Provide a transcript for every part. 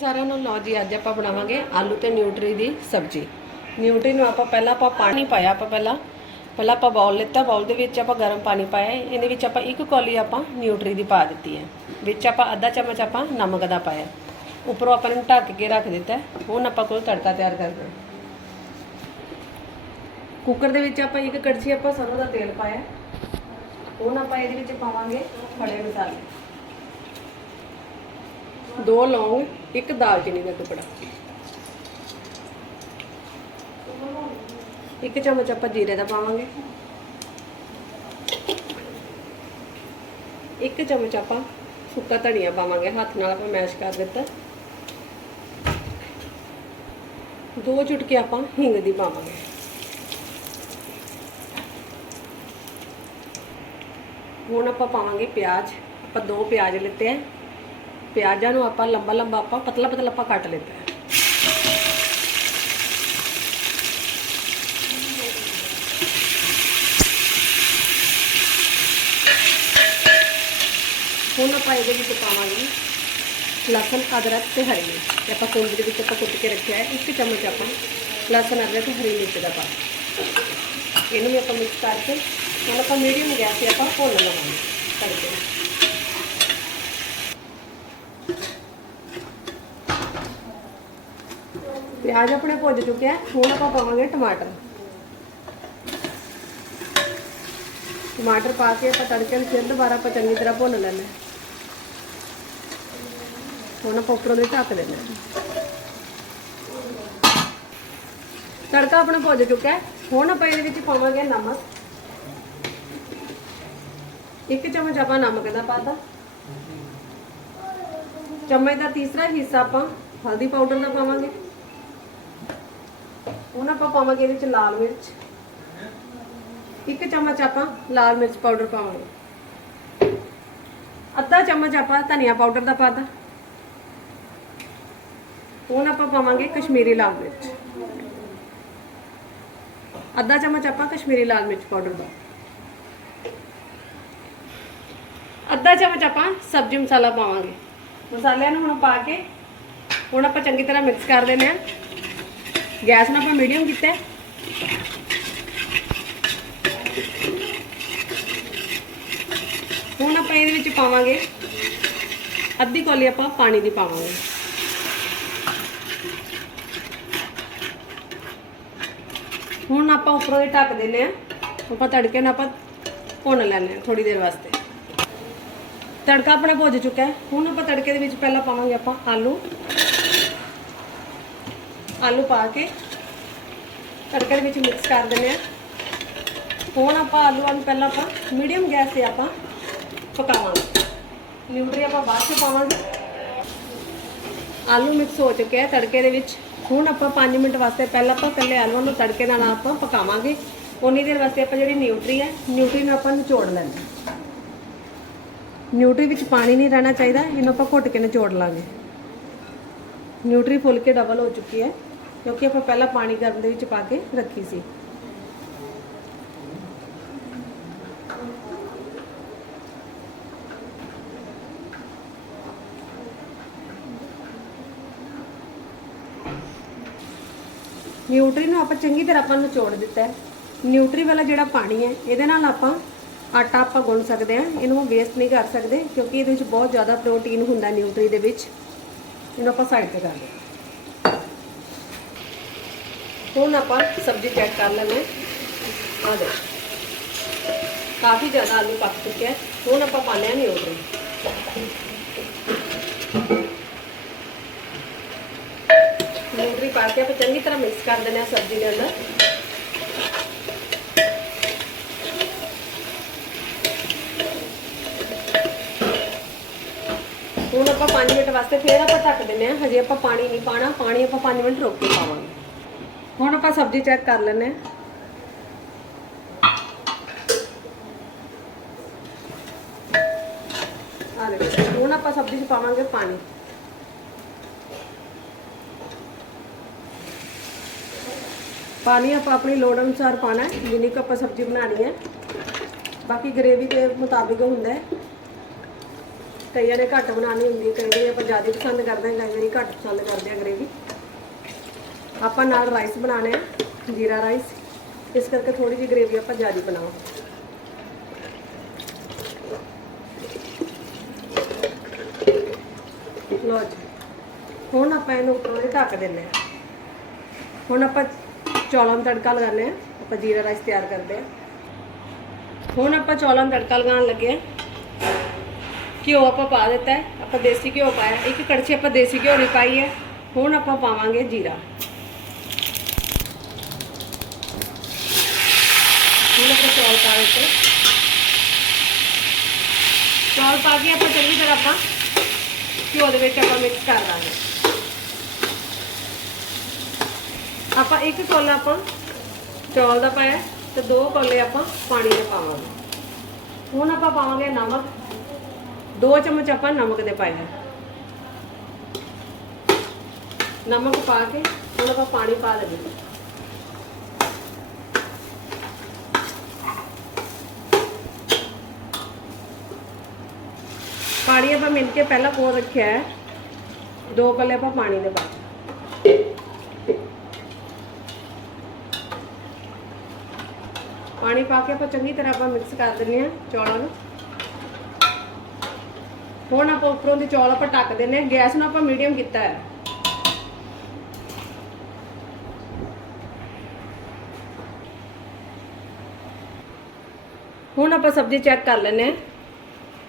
ਸਾਰਿਆਂ ਨੂੰ ਲਓ ਜੀ, ਅੱਜ ਆਪਾਂ ਬਣਾਵਾਂਗੇ ਆਲੂ ਤੇ ਨਿਊਟਰੀ ਦੀ ਸਬਜ਼ੀ। ਨਿਊਟਰੀ ਨੂੰ ਆਪਾਂ ਪਹਿਲਾਂ ਆਪਾਂ ਪਾਣੀ ਪਾਇਆ ਆਪਾਂ ਪਹਿਲਾਂ। ਪਹਿਲਾਂ ਆਪਾਂ ਬਾਉਲ ਲਿੱਤਾ ਬਾਉਲ ਦੇ ਵਿੱਚ ਆਪਾਂ ਗਰਮ ਪਾਣੀ ਪਾਇਆ। ਇਹਦੇ ਵਿੱਚ ਆਪਾਂ ਇੱਕ ਕੌਲੀ ਆਪਾਂ ਨਿਊਟਰੀ ਦੀ ਪਾ ਦਿੱਤੀ ਹੈ। ਵਿੱਚ ਆਪਾਂ ਅੱਧਾ ਚਮਚ ਆਪਾਂ ਨਮਕ ਦਾ ਪਾਇਆ। ਉੱਪਰੋਂ ਆਪਾਂ ਨੂੰ ਢੱਕ ਕੇ ਰੱਖ ਦਿੱਤਾ ਹੁਣ ਆਪਾਂ ਕੋਲ ਤੜਕਾ ਤਿਆਰ ਕਰਦੇ ਹਾਂ। ਕੁੱਕਰ ਦੇ ਵਿੱਚ ਆਪਾਂ ਇੱਕ ਕੜਛੀ ਆਪਾਂ ਸਰੋਂ ਦਾ ਤੇਲ ਪਾਇਆ ਹੁਣ ਆਪਾਂ ਇਹਦੇ ਵਿੱਚ ਪਾਵਾਂਗੇ ਖੜੇ ਮਸਾਲੇ। ਦੋ ਲੌਂਗ ਇੱਕ ਦਾਲਚੀਨੀ ਦਾ ਟੁਕੜਾ। ਇੱਕ ਚਮਚ ਆਪਾਂ ਜੀਰੇ ਦਾ ਪਾਵਾਂਗੇ। ਇੱਕ ਚਮਚ ਆਪਾਂ ਸੁੱਕਾ ਧਨੀਆ ਪਾਵਾਂਗੇ, ਹੱਥ ਨਾਲ ਆਪਾਂ ਮੈਸ਼ ਕਰ ਦਿੱਤਾ। ਦੋ ਚੁਟਕੇ ਆਪਾਂ ਹਿੰਗ ਦੀ ਪਾਵਾਂਗੇ। ਹੁਣ ਆਪਾਂ ਪਾਵਾਂਗੇ ਪਿਆਜ਼। ਆਪਾਂ ਦੋ ਪਿਆਜ਼ ਲਿੱਤੇ ਆ। ਪਿਆਜ਼ਾਂ ਨੂੰ ਆਪਾਂ ਲੰਬਾ ਲੰਬਾ ਆਪਾਂ ਪਤਲਾ ਪਤਲਾ ਆਪਾਂ ਕੱਟ ਲੈਂਦੇ ਹੈ। ਹੁਣ ਆਪਾਂ ਇਹਦੇ ਵਿੱਚ ਪਾਵਾਂਗੇ ਲਸਣ, ਅਦਰਕ ਤੇ ਹਰੀ ਮਿਰਚ। ਤੇ ਆਪਾਂ ਕੁੰਡ ਦੇ ਵਿੱਚ ਆਪਾਂ ਕੁੱਟ ਕੇ ਰੱਖਿਆ ਹੈ। ਇੱਕ ਚਮਚ ਆਪਾਂ ਲਸਣ, ਅਦਰਕ ਤੇ ਹਰੀ ਮਿਰਚ ਦਾ ਪਾ ਇਹਨੂੰ ਵੀ ਆਪਾਂ ਮਿਕਸ ਕਰਕੇ, ਹੁਣ ਆਪਾਂ ਮੀਡੀਅਮ ਗੈਸ ਤੇ ਆਪਾਂ ਭੁੰਨ ਲਵਾਂਗੇ। ਤੜਕੇ ਪਿਆਜ਼ ਆਪਣੇ ਭੁੱਜ ਚੁੱਕਿਆ ਹੁਣ ਆਪਾਂ ਪਾਵਾਂਗੇ ਟਮਾਟਰ। ਟਮਾਟਰ ਪਾ ਕੇ ਆਪਾਂ ਤੜਕੇ ਨੂੰ ਫਿਰ ਦੁਬਾਰਾ ਆਪਾਂ ਚੰਗੀ ਤਰ੍ਹਾਂ ਭੁੰਨ ਲੈਣਾ ਹੁਣ ਆਪਾਂ ਉੱਪਰੋਂ ਦੇ ਢੱਕ ਦੇਣਾ ਤੜਕਾ ਆਪਣਾ ਭੁੱਜ ਚੁੱਕਾ ਹੁਣ ਆਪਾਂ ਇਹਦੇ ਵਿੱਚ ਪਾਵਾਂਗੇ ਨਮਕ। ਇੱਕ ਚਮਚ ਆਪਾਂ ਨਮਕ ਦਾ ਪਾਤਾ ਚਮਚ ਦਾ ਤੀਸਰਾ ਹਿੱਸਾ ਆਪਾਂ ਹਲਦੀ ਪਾਊਡਰ ਦਾ ਪਾਵਾਂਗੇ। ਹੁਣ ਆਪਾਂ ਪਾਵਾਂਗੇ ਇਹਦੇ ਵਿੱਚ ਲਾਲ ਮਿਰਚ। ਇੱਕ ਚਮਚ ਆਪਾਂ ਲਾਲ ਮਿਰਚ ਪਾਊਡਰ ਪਾਵਾਂਗੇ। ਅੱਧਾ ਚਮਚ ਆਪਾਂ ਧਨੀਆ ਪਾਊਡਰ ਦਾ ਪਾਤਾ ਹੁਣ ਆਪਾਂ ਪਾਵਾਂਗੇ ਕਸ਼ਮੀਰੀ ਲਾਲ ਮਿਰਚ। ਅੱਧਾ ਚਮਚ ਆਪਾਂ ਕਸ਼ਮੀਰੀ ਲਾਲ ਮਿਰਚ ਪਾਊਡਰ ਦਾ। ਅੱਧਾ ਚਮਚ ਆਪਾਂ ਸਬਜ਼ੀ ਮਸਾਲਾ ਪਾਵਾਂਗੇ। ਮਸਾਲਿਆਂ ਨੂੰ ਹੁਣ ਪਾ ਕੇ ਹੁਣ ਆਪਾਂ ਚੰਗੀ ਤਰ੍ਹਾਂ ਮਿਕਸ ਕਰ ਦਿੰਦੇ ਆ ਗੈਸ ਨੂੰ ਆਪਾਂ ਮੀਡੀਅਮ ਕੀਤਾ ਹੁਣ ਆਪਾਂ ਇਹਦੇ ਵਿੱਚ ਪਾਵਾਂਗੇ ਅੱਧੀ ਕੌਲੀ ਆਪਾਂ ਪਾਣੀ ਦੀ ਪਾਵਾਂਗੇ। ਹੁਣ ਆਪਾਂ ਉੱਪਰੋਂ ਦੀ ਢੱਕ ਦਿੰਨੇ ਆ ਆਪਾਂ ਤੜਕੇ ਨੂੰ ਆਪਾਂ ਭੁੰਨ ਲੈਣੇ ਆ ਥੋੜੀ ਦੇਰ ਵਾਸਤੇ। ਤੜਕਾ ਆਪਣਾ ਭੁੱਜ ਚੁੱਕਾ ਹੈ। ਹੁਣ ਆਪਾਂ ਤੜਕੇ ਦੇ ਵਿੱਚ ਪਹਿਲਾਂ ਪਾਵਾਂਗੇ ਆਪਾਂ ਆਲੂ। ਆਲੂ ਪਾ ਕੇ ਤੜਕੇ ਦੇ ਵਿੱਚ ਮਿਕਸ ਕਰ ਦਿੰਦੇ ਆ ਹੁਣ ਆਪਾਂ ਆਲੂਆਂ ਨੂੰ ਪਹਿਲਾਂ ਆਪਾਂ ਮੀਡੀਅਮ ਗੈਸ ਤੇ ਆਪਾਂ ਪਕਾਵਾਂਗੇ। ਨਿਊਟਰੀ ਆਪਾਂ ਬਾਅਦ ਚ ਪਾਵਾਂਗੇ। ਆਲੂ ਮਿਕਸ ਹੋ ਚੁੱਕੇ ਆ ਤੜਕੇ ਦੇ ਵਿੱਚ। ਹੁਣ ਆਪਾਂ 5 ਮਿੰਟ ਵਾਸਤੇ ਪਹਿਲਾਂ ਆਪਾਂ ਪਹਿਲੇ ਆਲੂਆਂ ਨੂੰ ਤੜਕੇ ਨਾਲ ਆਪਾਂ ਪਕਾਵਾਂਗੇ। ਉਨੀ ਦੇਰ ਵਾਸਤੇ ਆਪਾਂ ਜਿਹੜੀ ਨਿਊਟਰੀ ਹੈ, ਨਿਊਟਰੀ ਨੂੰ ਆਪਾਂ ਨਿਚੋੜ ਲੈਣਾ ਨਿਊਟਰੀ ਵਿੱਚ ਪਾਣੀ ਨਹੀਂ ਰਹਿਣਾ ਚਾਹੀਦਾ, ਇਹਨੂੰ ਆਪਾਂ ਘੁੱਟ ਕੇ ਨਿਚੋੜ ਲਾਂਗੇ। ਨਿਊਟਰੀ ਫੁੱਲ ਕੇ ਡਬਲ ਹੋ ਚੁੱਕੀ ਹੈ, ਕਿਉਂਕਿ ਆਪਾਂ ਪਹਿਲਾਂ ਪਾਣੀ ਗਰਮ ਦੇ ਵਿੱਚ ਪਾ ਕੇ ਰੱਖੀ ਸੀ। ਨਿਊਟਰੀ ਨੂੰ ਆਪਾਂ ਚੰਗੀ ਤਰ੍ਹਾਂ ਆਪਾਂ ਨਿਚੋੜ ਦਿੱਤਾ ਹੈ। ਨਿਊਟਰੀ ਵਾਲਾ ਜਿਹੜਾ ਪਾਣੀ ਹੈ, ਇਹਦੇ ਨਾਲ ਆਪਾਂ ਆਟਾ ਆਪਾਂ ਗੁੰਨ ਸਕਦੇ ਹਾਂ, ਇਹਨੂੰ ਵੇਸਟ ਨਹੀਂ ਕਰ ਸਕਦੇ ਕਿਉਂਕਿ ਇਹਦੇ ਵਿੱਚ ਬਹੁਤ ਜ਼ਿਆਦਾ ਪ੍ਰੋਟੀਨ ਹੁੰਦਾ ਨਿਊਟਰੀ ਦੇ ਵਿੱਚ। ਇਹਨੂੰ ਆਪਾਂ ਸਾਈਡ ਤੇ ਕਰ ਦਿੰਦੇ ਹੁਣ ਆਪਾਂ ਸਬਜ਼ੀ ਚੈੱਕ ਕਰ ਲੈਂਦੇ ਹਾਂ। ਆ ਦੇ ਕਾਫੀ ਜ਼ਿਆਦਾ ਆਲੂ ਪੱਕ ਚੁੱਕੇ ਹੈ ਹੁਣ ਆਪਾਂ ਪਾਉਂਦੇ ਹਾਂ ਨਿਊਟਰੀ ਨਿਊਟਰੀ ਪਾ ਕੇ ਆਪਾਂ ਚੰਗੀ ਤਰ੍ਹਾਂ ਮਿਕਸ ਕਰ ਦਿੰਦੇ ਹਾਂ ਸਬਜ਼ੀ ਦੇ ਅੰਦਰ। ਹੁਣ ਆਪਾਂ 5 ਮਿੰਟ ਵਾਸਤੇ ਫੇਰ ਆਪਾਂ ਢੱਕ ਦਿੰਦੇ ਹਾਂ। ਹਜੇ ਆਪਾਂ ਪਾਣੀ ਨਹੀਂ ਪਾਣਾ ਪਾਣੀ ਆਪਾਂ 5 ਮਿੰਟ ਰੋਕ ਕੇ ਪਾਵਾਂਗੇ। ਹੁਣ ਆਪਾਂ ਸਬਜ਼ੀ ਚੈੱਕ ਕਰ ਲੈਂਦੇ ਹਾਂ। ਆ ਹੁਣ ਆਪਾਂ ਸਬਜ਼ੀ 'ਚ ਪਾਵਾਂਗੇ ਪਾਣੀ। ਪਾਣੀ ਆਪਾਂ ਆਪਣੀ ਲੋੜ ਅਨੁਸਾਰ ਪਾਣਾ ਹੈ, ਜਿੰਨੀ ਕੁ ਆਪਾਂ ਸਬਜ਼ੀ ਬਣਾਣੀ ਹੈ। ਬਾਕੀ ਗ੍ਰੇਵੀ ਦੇ ਮੁਤਾਬਿਕ ਹੁੰਦਾ ਹੈ। ਕਈਆਂ ਨੇ ਘੱਟ ਬਣਾਉਣੀ ਹੁੰਦੀ, ਕਈ ਵਾਰੀ ਆਪਾਂ ਜ਼ਿਆਦਾ ਪਸੰਦ ਕਰਦੇ ਹਾਂ, ਕਈ ਵਾਰੀ ਘੱਟ ਪਸੰਦ ਕਰਦੇ ਹਾਂ ਗ੍ਰੇਵੀ ਆਪਾਂ ਨਾਲ ਰਾਈਸ ਬਣਾਉਣੇ ਆ, ਜੀਰਾ ਰਾਈਸ ਇਸ ਕਰਕੇ ਥੋੜੀ ਜਿਹੀ ਗ੍ਰੇਵੀ ਆਪਾਂ ਜ਼ਿਆਦਾ ਬਣਾਓ ਲੋ ਜੀ, ਹੁਣ ਆਪਾਂ ਇਹਨੂੰ ਉੱਪਰੋਂ ਢੱਕ ਦਿੰਦੇ ਆ ਹੁਣ ਆਪਾਂ ਚੌਲਾਂ ਨੂੰ ਤੜਕਾ ਲਗਾਉਂਦੇ ਆ ਆਪਾਂ ਜੀਰਾ ਰਾਈਸ ਤਿਆਰ ਕਰਦੇ ਆ ਹੁਣ ਆਪਾਂ ਚੌਲਾਂ ਨੂੰ ਤੜਕਾ ਲਗਾਉਣ ਲੱਗੇ ਆ ਘਿਓ ਆਪਾਂ ਪਾ ਦਿੱਤਾ ਹੈ, ਆਪਾਂ ਦੇਸੀ ਘਿਓ ਪਾਇਆ। ਇੱਕ ਕੜਛੀ ਆਪਾਂ ਦੇਸੀ ਘਿਓ ਦੀ ਪਾਈ ਹੈ। ਹੁਣ ਆਪਾਂ ਪਾਵਾਂਗੇ ਜੀਰਾ। ਹੁਣ ਆਪਾਂ ਚੌਲ ਪਾ ਦਿੱਤੇ। ਚੌਲ ਪਾ ਕੇ ਆਪਾਂ ਚੰਗੀ ਤਰ੍ਹਾਂ ਆਪਾਂ ਘਿਓ ਦੇ ਵਿੱਚ ਆਪਾਂ ਮਿਕਸ ਕਰ ਦਾਂਗੇ ਆਪਾਂ ਇੱਕ ਕੋਲਾ ਆਪਾਂ ਚੌਲ ਦਾ ਪਾਇਆ ਤੇ ਦੋ ਕੋਲੇ ਆਪਾਂ ਪਾਣੀ ਦੇ ਪਾਵਾਂਗੇ। ਹੁਣ ਆਪਾਂ ਪਾਵਾਂਗੇ ਨਮਕ। ਦੋ ਚਮਚ ਆਪਾਂ ਨਮਕ ਦੇ ਪਾਏ ਨਮਕ ਪਾ ਕੇ ਹੁਣ ਆਪਾਂ ਪਾਣੀ ਪਾ ਲਈਏ। ਪਾਣੀ ਆਪਾਂ ਮਿਲ ਕੇ ਪਹਿਲਾਂ ਕੋਲ ਰੱਖਿਆ ਹੈ। ਦੋ ਕੋਲੇ ਆਪਾਂ ਪਾਣੀ ਦੇ ਪਾ ਪਾਣੀ ਪਾ ਕੇ ਆਪਾਂ ਚੰਗੀ ਤਰ੍ਹਾਂ ਆਪਾਂ ਮਿਕਸ ਕਰ ਦਿੰਦੇ ਹਾਂ ਚੌਲਾਂ ਨੂੰ। ਹੁਣ ਆਪਾਂ ਉੱਪਰੋਂ ਦੀ ਚੌਲ ਆਪਾਂ ਢੱਕ ਦਿੰਦੇ ਹਾਂ। ਗੈਸ ਨੂੰ ਆਪਾਂ ਮੀਡੀਅਮ ਕੀਤਾ ਹੈ। ਹੁਣ ਆਪਾਂ ਸਬਜ਼ੀ ਚੈੱਕ ਕਰ ਲੈਂਦੇ ਹਾਂ।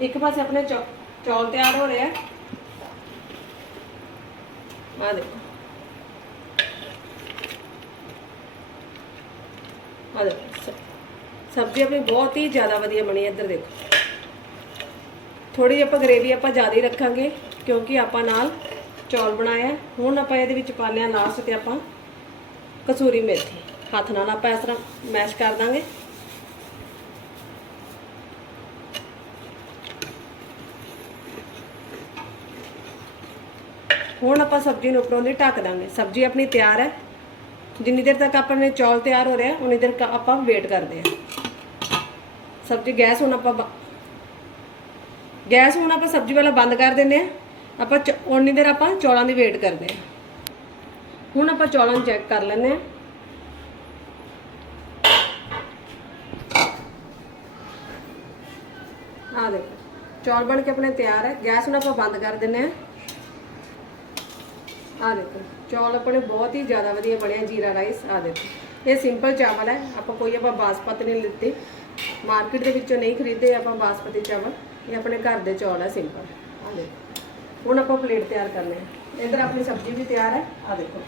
ਇੱਕ ਪਾਸੇ ਆਪਣੇ ਚੌ- ਚੌਲ ਤਿਆਰ ਹੋ ਰਿਹਾ ਆ। ਦੇਖੋ। ਆ ਦੇਖੋ। ਸ- ਸਬਜ਼ੀ ਆਪਣੀ ਬਹੁਤ ਹੀ ਜ਼ਿਆਦਾ ਵਧੀਆ ਬਣੀ ਹੈ। ਇੱਧਰ ਦੇਖੋ। ਥੋੜੀ ਜਿਹੀ ਆਪਾਂ ਗ੍ਰੇਵੀ ਆਪਾਂ ਜ਼ਿਆਦਾ ਹੀ ਰੱਖਾਂਗੇ, ਕਿਉਂਕਿ ਆਪਾਂ ਨਾਲ ਚੌਲ ਬਣਾਏ ਆ। ਹੁਣ ਆਪਾਂ ਇਹਦੇ ਵਿੱਚ ਪਾ ਲਿਆ ਲਾਸਟ ਤੇ ਆਪਾਂ ਕਸੂਰੀ ਮੇਥੀ। ਹੱਥ ਨਾਲ ਆਪਾਂ ਇਸ ਤਰ੍ਹਾਂ ਮੈਸ਼ ਕਰ ਦਾਂਗੇ। ਹੁਣ ਆਪਾਂ ਸਬਜ਼ੀ ਨੂੰ ਉੱਪਰੋਂ ਦੀ ਢੱਕ ਦਾਂਗੇ। ਸਬਜ਼ੀ ਆਪਣੀ ਤਿਆਰ ਹੈ। ਜਿੰਨੀ ਦੇਰ ਤੱਕ ਆਪਣੇ ਚੌਲ ਤਿਆਰ ਹੋ ਰਿਹਾ ਉਨੀ ਦੇਰ ਆਪਾਂ ਵੇਟ ਕਰਦੇ ਹਾਂ ਸਬਜ਼ੀ ਗੈਸ ਹੁਣ ਆਪਾਂ ਗੈਸ ਹੁਣ ਆਪਾਂ ਸਬਜ਼ੀ ਵਾਲਾ ਬੰਦ ਕਰ ਦਿੰਦੇ ਆ ਆਪਾਂ ਚ- ਉਨੀ ਦੇਰ ਆਪਾਂ ਚੌਲਾਂ ਦੀ ਵੇਟ ਕਰਦੇ ਆ ਹੁਣ ਆਪਾਂ ਚੌਲਾਂ ਨੂੰ ਚੈੱਕ ਕਰ ਲੈਂਦੇ ਆ ਆ ਦੇਖੋ, ਚੌਲ ਬਣ ਕੇ ਆਪਣੇ ਤਿਆਰ ਹੈ। ਗੈਸ ਹੁਣ ਆਪਾਂ ਬੰਦ ਕਰ ਦਿੰਦੇ ਆ ਆ ਦੇਖੋ, ਚੌਲ ਆਪਣੇ ਬਹੁਤ ਹੀ ਜ਼ਿਆਦਾ ਵਧੀਆ ਬਣਿਆ ਜੀਰਾ ਰਾਈਸ। ਆ ਦੇਖੋ, ਇਹ ਸਿੰਪਲ ਚਾਵਲ ਹੈ। ਆਪਾਂ ਕੋਈ ਆਪਾਂ ਬਾਸਪਤੀ ਨਹੀਂ ਲਿੱਤੀ। ਮਾਰਕੀਟ ਦੇ ਵਿੱਚੋਂ ਨਹੀਂ ਖਰੀਦੇ ਆਪਾਂ ਬਾਸਪਤੀ ਚਾਵਲ। ਇਹ ਆਪਣੇ ਘਰ ਦੇ ਚੌਲ ਹੈ ਸਿੰਪਲ ਆ ਦੇਖੋ। ਹੁਣ ਆਪਾਂ ਪਲੇਟ ਤਿਆਰ ਕਰਨੇ ਆ। ਇਧਰ ਆਪਣੀ ਸਬਜ਼ੀ ਵੀ ਤਿਆਰ ਹੈ। ਆ ਦੇਖੋ।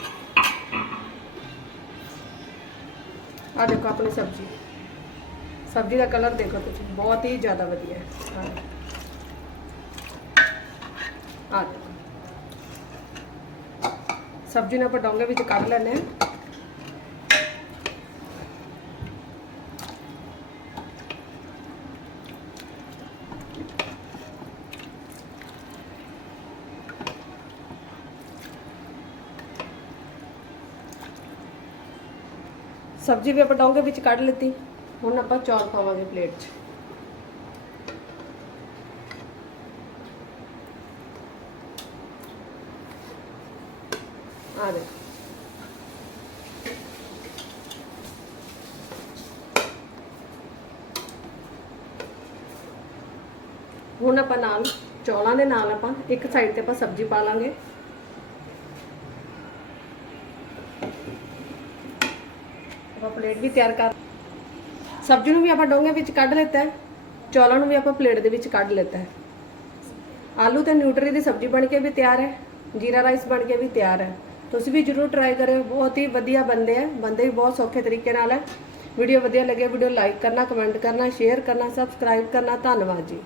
ਆ ਦੇਖੋ ਆਪਣੀ ਸਬਜ਼ੀ। ਸਬਜ਼ੀ ਦਾ ਕਲਰ ਦੇਖੋ ਤੁਸੀਂ। ਬਹੁਤ ਹੀ ਜ਼ਿਆਦਾ ਵਧੀਆ ਹੈ। ਆਹ ਦੇਖੋ। ਆਹ ਦੇਖੋ। ਸਬਜ਼ੀ ਨੂੰ ਆਪਾਂ ਡੋਂਗੇ ਵਿੱਚ ਕੱਢ ਲੈਂਦੇ ਹਾਂ। ਸਬਜ਼ੀ ਵੀ ਆਪਾਂ ਡੋਂਗੇ ਵਿੱਚ ਕੱਢ ਲਿੱਤੀ। ਹੁਣ ਆਪਾਂ ਚੌਲ ਪਾਵਾਂਗੇ ਪਲੇਟ 'ਚ। ਆ ਦੇਖੋ। ਹੁਣ ਆਪਾਂ ਨਾਲ ਚੌਲਾਂ ਦੇ ਨਾਲ ਆਪਾਂ ਇੱਕ ਸਾਈਡ ਤੇ ਆਪਾਂ ਸਬਜ਼ੀ ਪਾ ਲਾਂਗੇ। ਪਲੇਟ ਵੀ ਤਿਆਰ ਕਰ ਸਬਜ਼ੀ ਨੂੰ ਵੀ ਆਪਾਂ ਡੋਂਗੇ ਵਿੱਚ ਕੱਢ ਲਿੱਤਾ ਹੈ, ਚੌਲਾਂ ਨੂੰ ਵੀ ਆਪਾਂ ਪਲੇਟ ਦੇ ਵਿੱਚ ਕੱਢ ਲਿੱਤਾ ਹੈ। ਆਲੂ ਤੇ ਨਿਊਟਰੀ ਦੀ ਸਬਜ਼ੀ ਬਣ ਕੇ ਵੀ ਤਿਆਰ ਹੈ, ਜੀਰਾ ਰਾਈਸ ਬਣ ਕੇ ਵੀ ਤਿਆਰ ਹੈ। ਤੁਸੀਂ ਵੀ ਜਰੂਰ ਟਰਾਈ ਕਰਿਓ, ਬਹੁਤ ਹੀ ਵਧੀਆ ਬਣਦੇ ਆ ਬੰਦੇ ਵੀ ਬਹੁਤ ਸੌਖੇ ਤਰੀਕੇ ਨਾਲ ਹੈ। ਵੀਡੀਓ ਵਧੀਆ ਲੱਗੇ, ਵੀਡੀਓ ਲਾਈਕ ਕਰਨਾ ਕਮੈਂਟ ਕਰਨਾ ਸ਼ੇਅਰ ਕਰਨਾ ਸਬਸਕ੍ਰਾਈਬ ਕਰਨਾ, ਧੰਨਵਾਦ ਜੀ।